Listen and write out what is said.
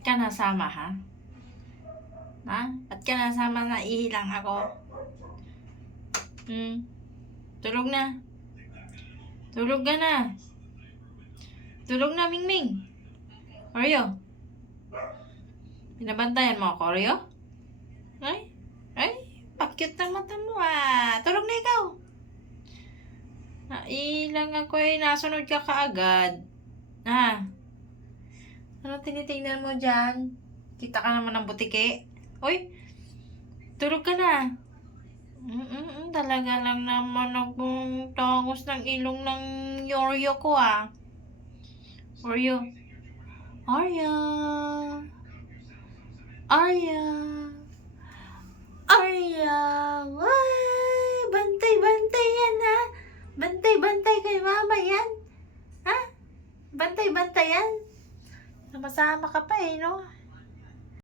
Ba't ka nasama, ha? Ha? Ba't ka nasama na ihilang ako? Tulog na. Tulog ka na. Tulog na, Mingming. Oreo. Pinabantayan mo ako, Oreo? Ay, pakit ng mata mo Tulog na ikaw. Nailang ako nasunod ka kaagad. Ano tinitingnan mo dyan? Kita ka naman ng butike. Uy, tulog ka na. Talaga lang naman akong tangos ng ilong ng Oreo ko Oreo. Oreo. Oreo. Oreo. Ay, bantay-bantay yan Bantay-bantay kay mama yan. Bantay-bantay yan. Namasama ka pa no?